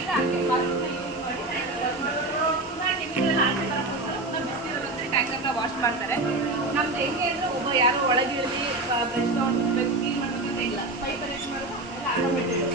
ಎಲ್ಲ ಹಾಕಿ ಬಾತ್ರೂಮ್ನ ಯೂಸ್ ಮಾಡಿ ಪುನಃ ಕೆಮಿಕಲ್ ಆಚೆ ಬರೋದು ಪುನಃ ಬಿಸಿಲಿರೋದಂದ್ರೆ ಟ್ಯಾಂಕರ್ನ ವಾಶ್ ಮಾಡ್ತಾರೆ. ನಮ್ದು ಹೆಂಗೆ ಅಂದರೆ ಒಬ್ಬ ಯಾರೋ ಒಳಗಿಳಿದು ಬ್ರಷ್ ತೊಗೊಂಡು ಕ್ಲೀನ್ ಮಾಡೋದು ಇಲ್ಲ, ಪೈಪ್ ಅರೇಂಜ್ ಮಾಡೋದು ಎಲ್ಲ ಆಟೋಮೆಟಿಕ್.